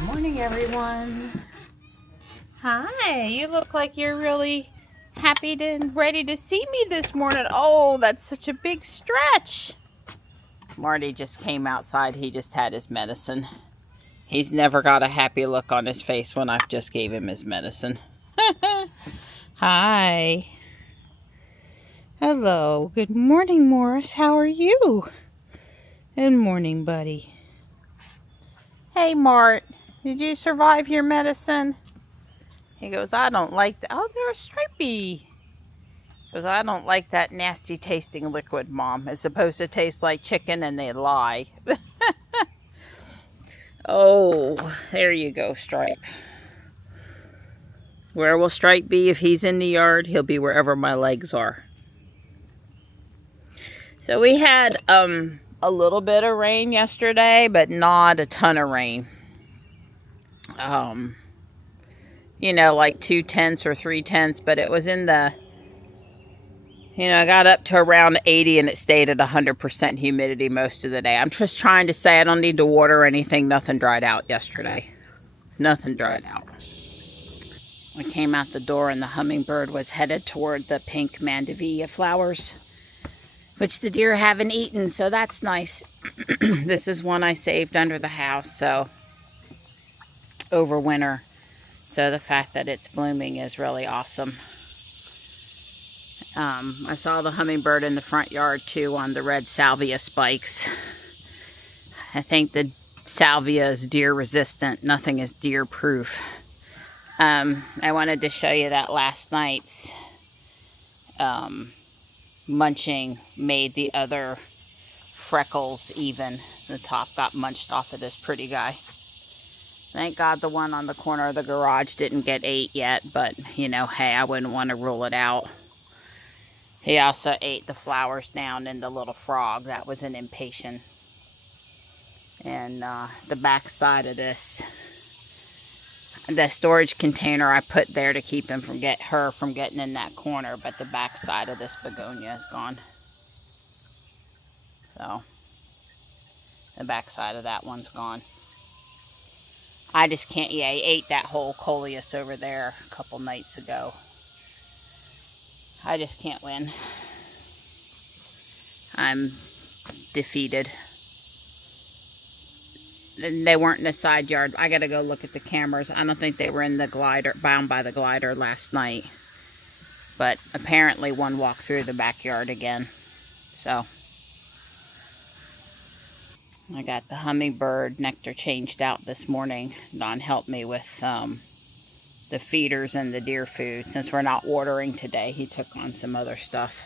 Good morning, everyone. Hi, you look like you're really happy and ready to see me this morning. Oh, that's such a big stretch. Marty just came outside. He just had his medicine. He's never got a happy look on his face when I've just gave him his medicine. Hi. Hello. Good morning, Morris. How are you? Good morning, buddy. Hey, Mart. Did you survive your medicine? He goes, I don't like that. Oh, there's Stripey. He goes, I don't like that nasty tasting liquid, Mom. It's supposed to taste like chicken and they lie. Oh, there you go, Stripe. Where will Stripe be if he's in the yard? He'll be wherever my legs are. So we had a little bit of rain yesterday, but not a ton of rain. You know, like 2/10 or 3/10, but it was in the, I got up to around 80 and it stayed at 100% humidity most of the day. I'm just trying to say I don't need to water anything. Nothing dried out yesterday. Nothing dried out. We came out the door and the hummingbird was headed toward the pink mandevilla flowers, which the deer haven't eaten, so that's nice. This is one I saved under the house, so over winter. So the fact that it's blooming is really awesome. I saw the hummingbird in the front yard too on the red salvia spikes. I think the salvia is deer resistant. Nothing is deer proof. I wanted to show you that last night's munching made the other freckles even. The top got munched off of this pretty guy. Thank God the one on the corner of the garage didn't get ate yet, but, hey, I wouldn't want to rule it out. He also ate the flowers down in the little frog. That was an impatient. And the back side of this, the storage container I put there to keep him from getting in that corner, but the back side of this begonia is gone. So, the back side of that one's gone. I just can't, he ate that whole coleus over there a couple nights ago. I just can't win. I'm defeated. They weren't in the side yard. I gotta go look at the cameras. I don't think they were in the glider, bound by the glider last night. But apparently one walked through the backyard again. So I got the hummingbird nectar changed out this morning. Don helped me with the feeders and the deer food. Since we're not watering today, he took on some other stuff.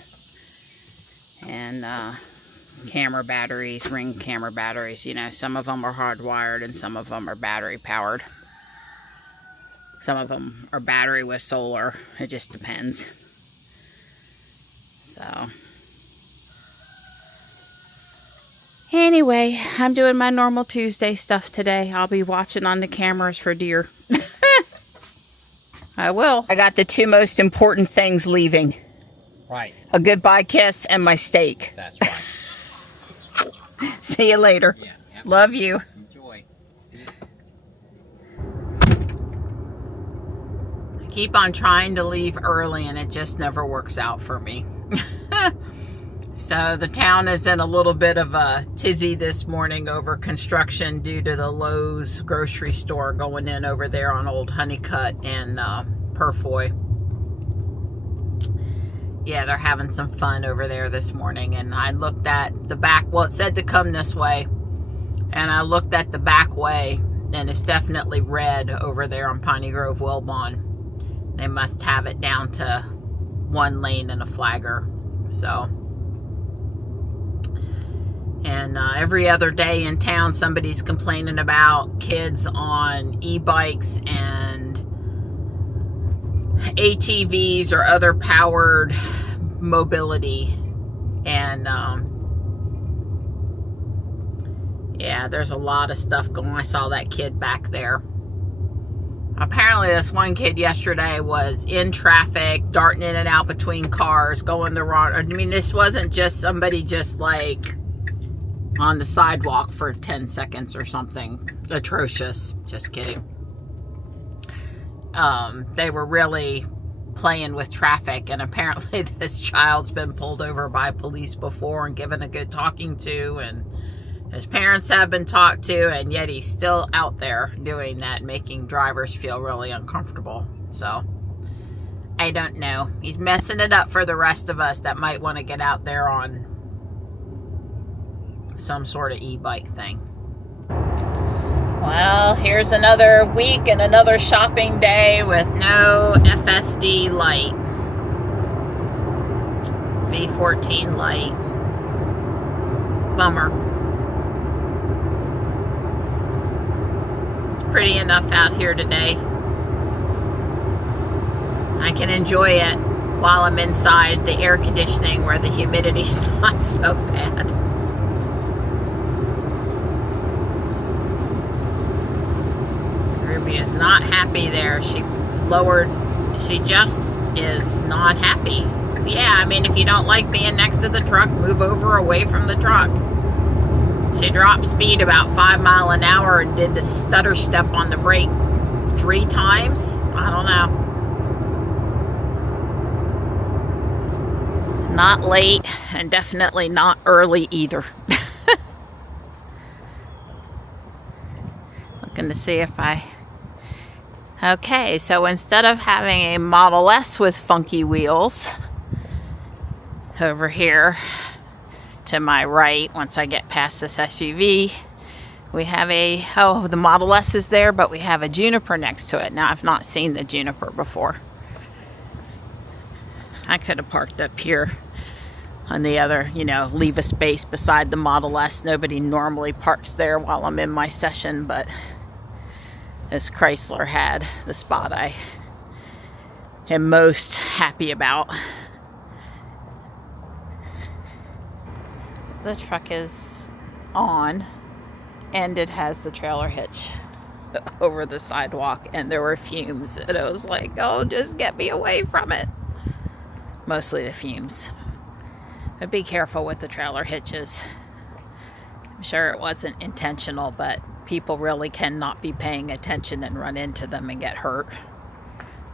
And camera batteries, ring camera batteries. Some of them are hardwired and some of them are battery powered. Some of them are battery with solar. It just depends. So anyway, I'm doing my normal Tuesday stuff today. I'll be watching on the cameras for deer. I will. I got the two most important things leaving. Right. A goodbye kiss and my steak. That's right. See you later. Yeah. Love you. Enjoy. I keep on trying to leave early and it just never works out for me. So the town is in a little bit of a tizzy this morning over construction due to the Lowe's grocery store going in over there on Old Honeycutt and Purfoy. Yeah, they're having some fun over there this morning. And I looked at the back, well, it said to come this way. And I looked at the back way and it's definitely red over there on Piney Grove Wilbon. They must have it down to one lane and a flagger. So, and every other day in town, somebody's complaining about kids on e-bikes and ATVs or other powered mobility. And yeah, there's a lot of stuff going on. I saw that kid back there. Apparently this one kid yesterday was in traffic, darting in and out between cars, going the wrong. I mean, this wasn't just somebody just like on the sidewalk for 10 seconds or something. Atrocious. Just kidding. They were really playing with traffic, and apparently this child's been pulled over by police before and given a good talking to, and his parents have been talked to, and yet he's still out there doing that, making drivers feel really uncomfortable. So I don't know. He's messing it up for the rest of us that might want to get out there on some sort of e-bike thing. Well, here's another week and another shopping day with no FSD light. V14 light. Bummer. It's pretty enough out here today. I can enjoy it while I'm inside the air conditioning where the humidity's not so bad. Ruby is not happy there. She just is not happy. Yeah, I mean, if you don't like being next to the truck, move over away from the truck. She dropped speed about 5 miles an hour and did the stutter step on the brake 3 times. I don't know. Not late and definitely not early either. Looking to see if okay, so instead of having a Model S with funky wheels over here to my right, once I get past this SUV, we have the Model S is there, but we have a Juniper next to it. Now, I've not seen the Juniper before. I could have parked up here on the other, leave a space beside the Model S. Nobody normally parks there while I'm in my session, but this Chrysler had the spot I am most happy about. The truck is on, and it has the trailer hitch over the sidewalk, and there were fumes, and I was like, oh, just get me away from it. Mostly the fumes. But be careful with the trailer hitches. I'm sure it wasn't intentional, but people really cannot be paying attention and run into them and get hurt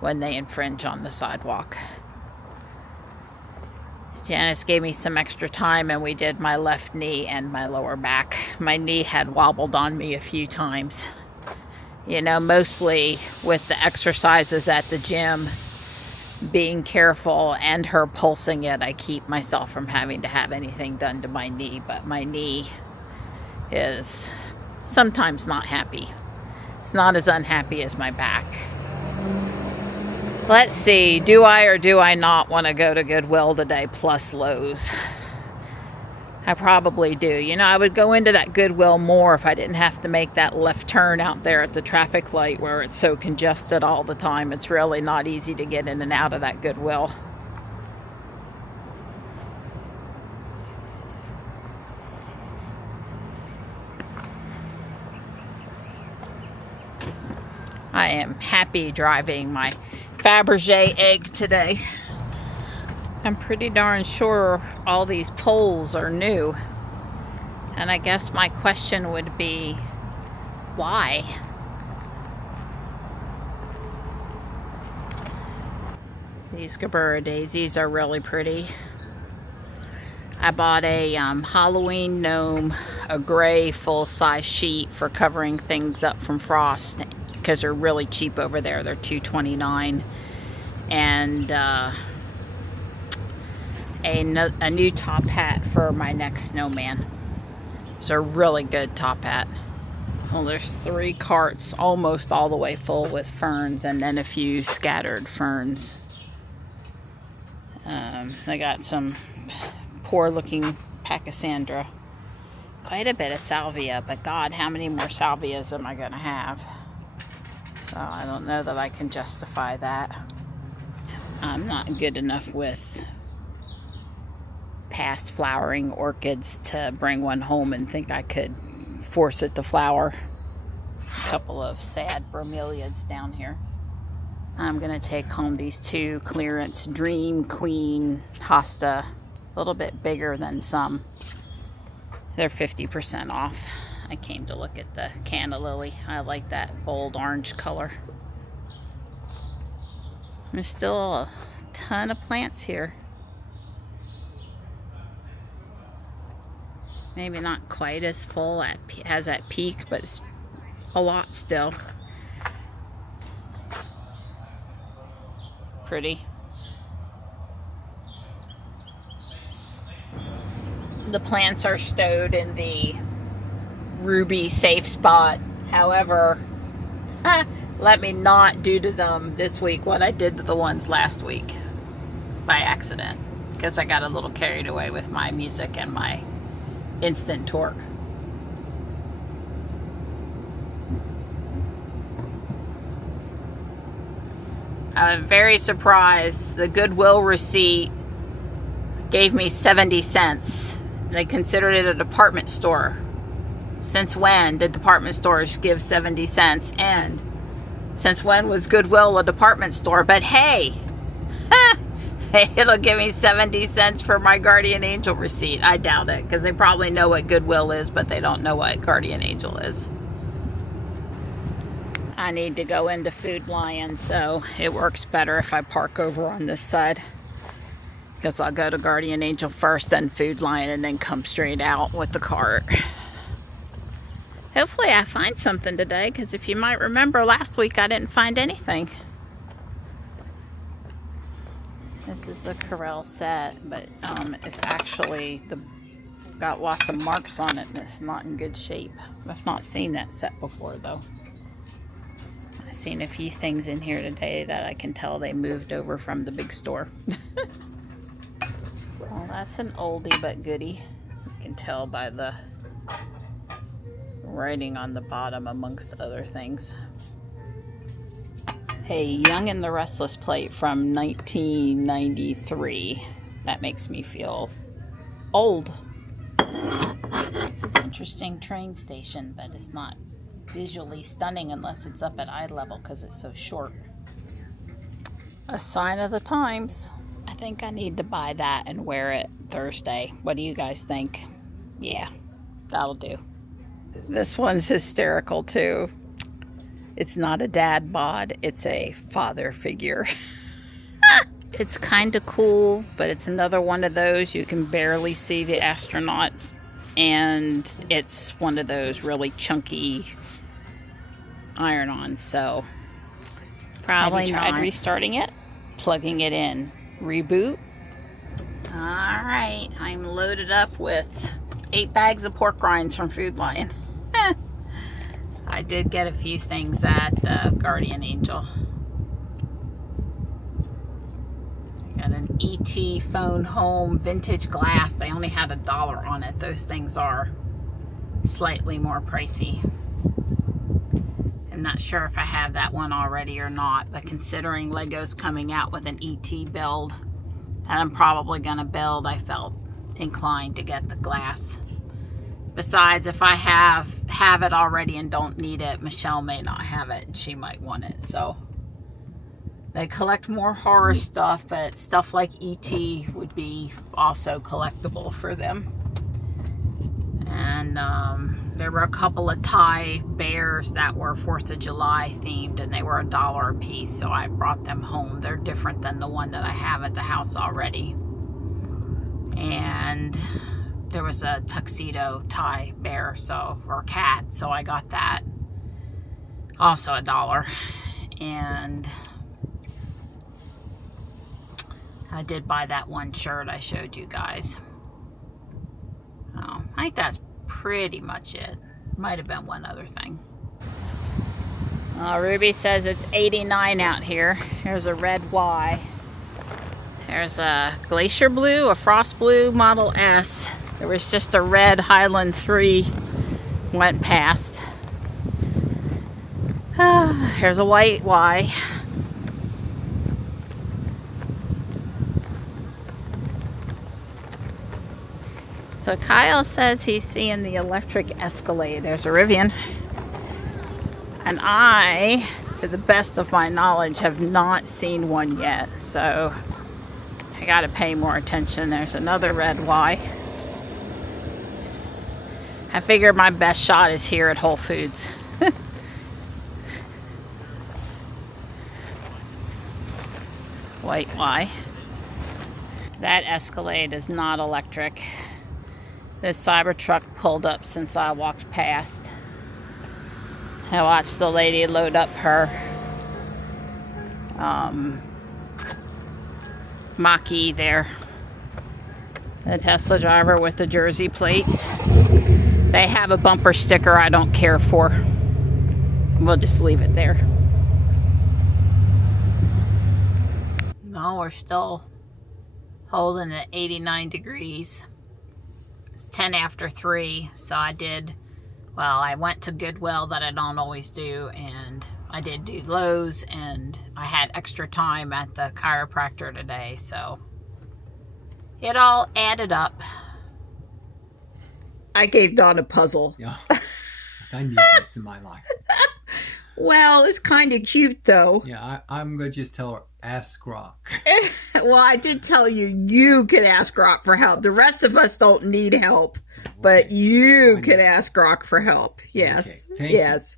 when they infringe on the sidewalk. Janice gave me some extra time and we did my left knee and my lower back. My knee had wobbled on me a few times. Mostly with the exercises at the gym, being careful and her pulsing it, I keep myself from having to have anything done to my knee, but my knee is sometimes not happy. It's not as unhappy as my back. Let's see, do I or do I not want to go to Goodwill today plus Lowe's? I probably do. I would go into that Goodwill more if I didn't have to make that left turn out there at the traffic light where it's so congested all the time. It's really not easy to get in and out of that Goodwill. I am happy driving my Faberge egg today. I'm pretty darn sure all these poles are new. And I guess my question would be, why? These Gabura daisies are really pretty. I bought a Halloween gnome, a gray full-size sheet for covering things up from frost because they're really cheap over there. They're $2.29. And a new top hat for my next snowman. It's a really good top hat. Well, there's 3 carts almost all the way full with ferns and then a few scattered ferns. I got some poor looking Pachysandra. Quite a bit of salvia, but God, how many more salvias am I going to have? So I don't know that I can justify that. I'm not good enough with past flowering orchids to bring one home and think I could force it to flower. A couple of sad bromeliads down here. I'm going to take home these 2 clearance Dream Queen hosta, a little bit bigger than some. They're 50% off. I came to look at the canna lily. I like that bold orange color. There's still a ton of plants here. Maybe not quite as full as at peak, but it's a lot still. Pretty. The plants are stowed in the ruby safe spot. However, let me not do to them this week what I did to the ones last week by accident, because I got a little carried away with my music and my instant torque. I'm very surprised. The Goodwill receipt gave me 70 cents. They considered it a department store. Since when did department stores give 70 cents? And since when was Goodwill a department store? But hey, it'll give me 70 cents for my Guardian Angel receipt. I doubt it, because they probably know what Goodwill is, but they don't know what Guardian Angel is. I need to go into Food Lion, so it works better if I park over on this side, because I'll go to Guardian Angel first, then Food Lion, and then come straight out with the cart. Hopefully I find something today, because if you might remember, last week I didn't find anything. This is a Corel set, but it's actually got lots of marks on it, and it's not in good shape. I've not seen that set before, though. I've seen a few things in here today that I can tell they moved over from the big store. Well, that's an oldie but goodie. You can tell by the writing on the bottom, amongst other things. Hey, Young and the Restless plate from 1993. That makes me feel old. It's an interesting train station, but it's not visually stunning unless it's up at eye level, because it's so short. A sign of the times. I think I need to buy that and wear it Thursday. What do you guys think? Yeah, that'll do. This one's hysterical too. It's not a dad bod, it's a father figure. It's kind of cool, but it's another one of those you can barely see the astronaut, and it's one of those really chunky iron-ons, so probably tried restarting it, plugging it in, reboot. Alright, I'm loaded up with 8 bags of pork rinds from Food Lion. I did get a few things at Guardian Angel. Got an ET phone home vintage glass. They only had $1 on it. Those things are slightly more pricey. I'm not sure if I have that one already or not, but considering Lego's coming out with an ET build that I'm probably gonna build, I felt inclined to get the glass. Besides, if I have it already and don't need it, Michelle may not have it and she might want it. So they collect more horror stuff, but stuff like ET would be also collectible for them. And there were a couple of Thai bears that were 4th of July themed, and they were $1 a piece, so I brought them home. They're different than the one that I have at the house already. And there was a tuxedo Thai bear, or cat, so I got that. Also $1. And I did buy that one shirt I showed you guys. Oh, I think that's pretty much it. Might have been one other thing. Ruby says it's 89 out here. Here's a red Y. There's a Glacier Blue, a Frost Blue Model S. There was just a red Highland 3 went past. Here's a white Y. So Kyle says he's seeing the electric Escalade. There's a Rivian. And I, to the best of my knowledge, have not seen one yet. So I gotta pay more attention. There's another red Y. I figured my best shot is here at Whole Foods. Wait, why? That Escalade is not electric. This Cybertruck pulled up since I walked past. I watched the lady load up her Mach-E there. The Tesla driver with the Jersey plates. They have a bumper sticker I don't care for. We'll just leave it there. No, we're still holding at 89 degrees. It's 10 after 3, so I went to Goodwill that I don't always do, and I did do Lowe's, and I had extra time at the chiropractor today, so it all added up. I gave Dawn a puzzle. Yeah, I need this in my life. Well, it's kind of cute, though. Yeah, I'm going to just tell her, ask Rock. Well, I did tell you, you can ask Rock for help. The rest of us don't need help, but you can ask Rock for help. Yes, okay. yes.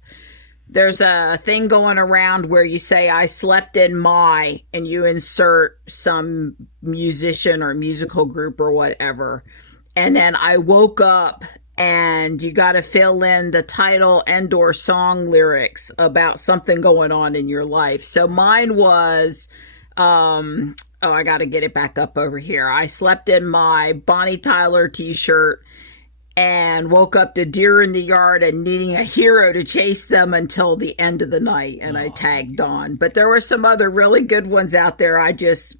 There's a thing going around where you say, I slept in my, and you insert some musician or musical group or whatever. And then I woke up, and you got to fill in the title and or song lyrics about something going on in your life. So mine was, I got to get it back up over here. I slept in my Bonnie Tyler t-shirt and woke up to deer in the yard and needing a hero to chase them until the end of the night. And I tagged Dawn. But there were some other really good ones out there. You did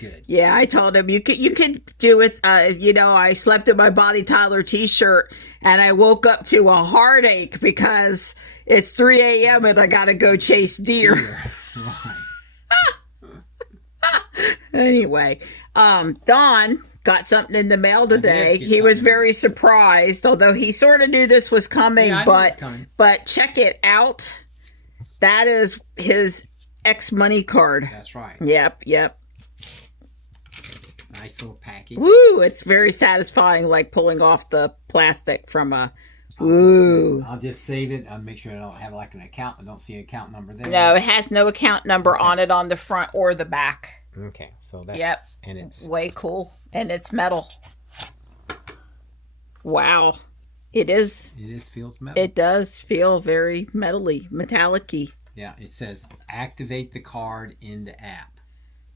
good. Yeah, I told him you could do it. I slept in my Bonnie Tyler t-shirt and I woke up to a heartache because it's 3 a.m. and I got to go chase deer. Right. Anyway, Dawn got something in the mail today. He was very surprised, although he sort of knew this was coming, but check it out. That is his X Money card. That's right. Yep. Nice little package. Woo! It's very satisfying, like pulling off the plastic from a... I'll just save it. I'll make sure I don't have like an account. I don't see an account number there. No, it has no account number on it on the front or the back. Okay, so that's... Yep. And it's... way cool. And it's metal. Wow. It is. Feels metal. It does feel very metallic-y. Yeah, it says activate the card in the app.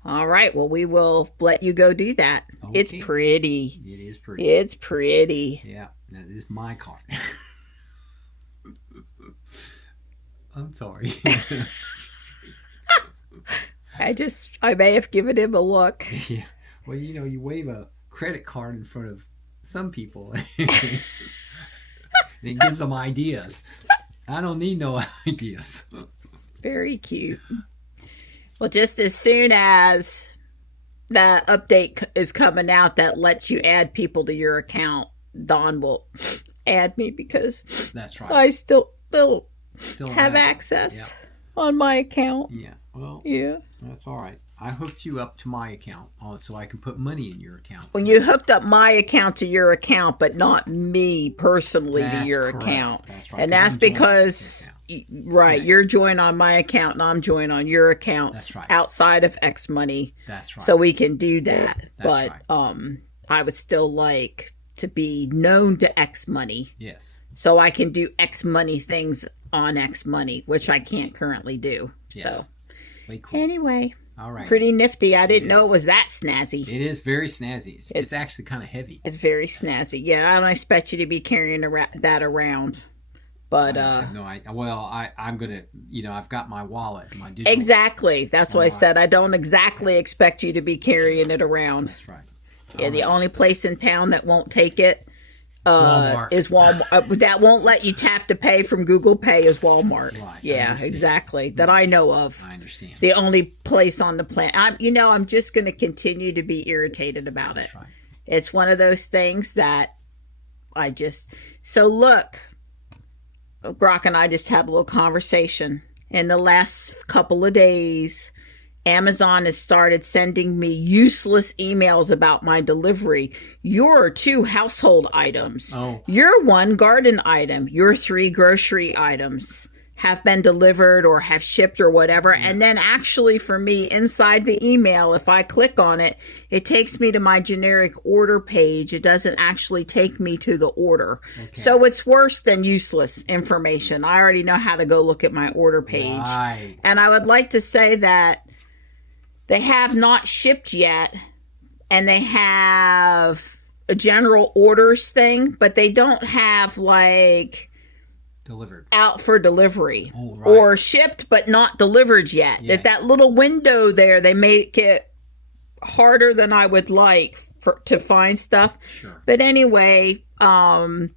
All right, well, we will let you go do that. Okay. It's pretty. It is pretty. It's pretty. Yeah, now, this is my card. I'm sorry. I may have given him a look. Yeah. Well, you wave a credit card in front of some people. It gives them ideas. I don't need no ideas. Very cute. Well, just as soon as the update is coming out that lets you add people to your account, Dawn will add me because that's right. I still have access on my account. Yeah. Well, yeah. That's all right. I hooked you up to my account so I can put money in your account. When you hooked up my account to your account, but not me personally to your account. That's right. And that's because, right, you're joined on my account and I'm joined on your account. That's right. Outside of X Money. That's right. So we can do that. That's but I would still like to be known to X Money. Yes. So I can do X Money things on X Money, which I can't currently do. Yes. So way cool. Anyway. All right. Pretty nifty. I didn't know it was that snazzy. It is very snazzy. It's actually kind of heavy. It's very snazzy. Yeah, I don't expect you to be carrying that around. But I'm gonna. I've got my wallet, my digital. Exactly. That's what I said. I don't exactly expect you to be carrying it around. That's right. Yeah, the only place in town that won't take it Walmart. Is Walmart. That won't let you tap to pay from Google Pay is Walmart. Right. Yeah, exactly. That I know of. I understand. The only place on the planet. I'm just going to continue to be irritated about it. Right. It's one of those things that So look, Brock and I just had a little conversation in the last couple of days. Amazon has started sending me useless emails about my delivery. Your 2 household items. Oh. Your 1 garden item. Your 3 grocery items have been delivered or have shipped or whatever. Yeah. And then actually for me, inside the email, if I click on it, it takes me to my generic order page. It doesn't actually take me to the order. Okay. So it's worse than useless information. I already know how to go look at my order page. Right. And I would like to say that they have not shipped yet, and they have a general orders thing, but they don't have like delivered out for delivery. Oh, right. Or shipped but not delivered yet. Yeah. That little window there, they make it harder than I would like to find stuff. Sure. But anyway, Dawn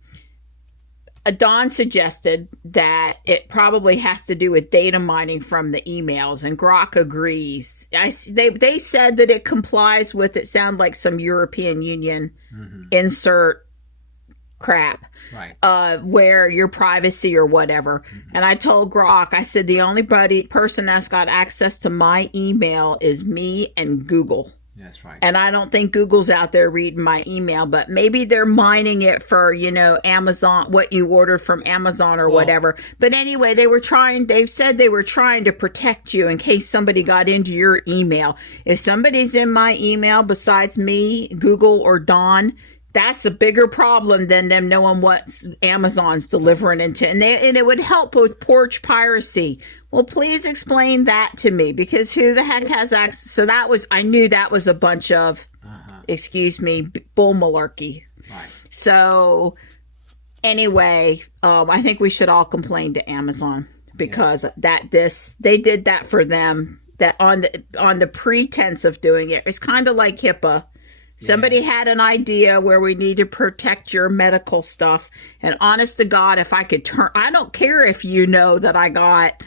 suggested that it probably has to do with data mining from the emails, and Grok agrees. They said that it complies with, it sounds like some European Union insert crap, right? Where your privacy or whatever. And I told Grok, I said the only person that's got access to my email is me and Google. That's right. And I don't think Google's out there reading my email, but maybe they're mining it for, Amazon, what you ordered from Amazon or whatever. But anyway, they said they were trying to protect you in case somebody got into your email. If somebody's in my email besides me, Google, or Dawn, that's a bigger problem than them knowing what Amazon's delivering into. And it would help with porch piracy. Well, please explain that to me, because who the heck has access? So I knew that was a bunch of, bull malarkey. Right. So anyway, I think we should all complain to Amazon because they did that for them, that on the pretense of doing it. It's kind of like HIPAA. Somebody had an idea where we need to protect your medical stuff. And honest to God, if I could I don't care if you know that I got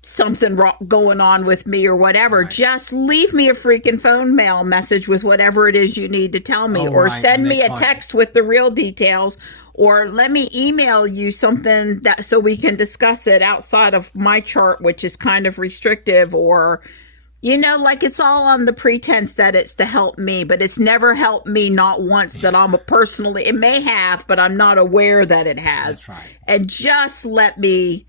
something going on with me or whatever. Right. Just leave me a freaking phone mail message with whatever it is you need to tell me. Or send me a text with the real details. Or let me email you something so we can discuss it outside of my chart, which is kind of restrictive, or... like it's all on the pretense that it's to help me, but it's never helped me, not once, that I'm it may have, but I'm not aware that it has. That's right. And just let me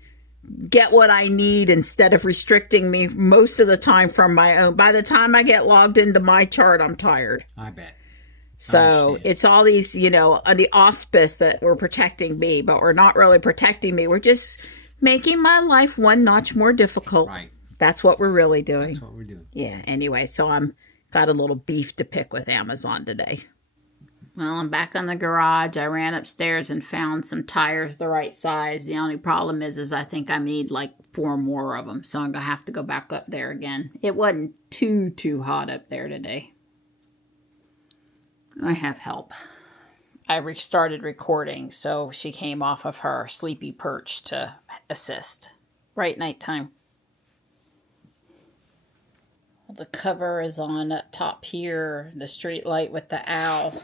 get what I need instead of restricting me most of the time from my own. By the time I get logged into my chart, I'm tired. I bet. So it's all these, on the auspice that we're protecting me, but we're not really protecting me. We're just making my life one notch more difficult. Right. That's what we're really doing. That's what we're doing. Yeah, anyway, so I'm got a little beef to pick with Amazon today. Well, I'm back on the garage. I ran upstairs and found some tires the right size. The only problem is I think I need like 4 more of them, so I'm going to have to go back up there again. It wasn't too hot up there today. I have help. I restarted recording, so she came off of her sleepy perch to assist. Right nighttime. The cover is on up top here. The street light with the owl.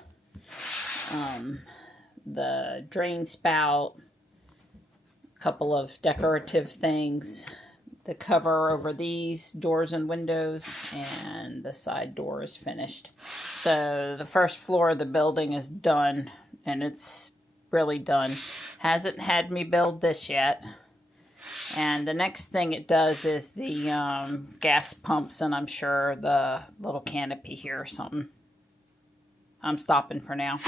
The drain spout. A couple of decorative things. The cover over these doors and windows. And the side door is finished. So the first floor of the building is done. And it's really done. Hasn't had me build this yet. And the next thing it does is the gas pumps, and I'm sure the little canopy here or something. I'm stopping for now.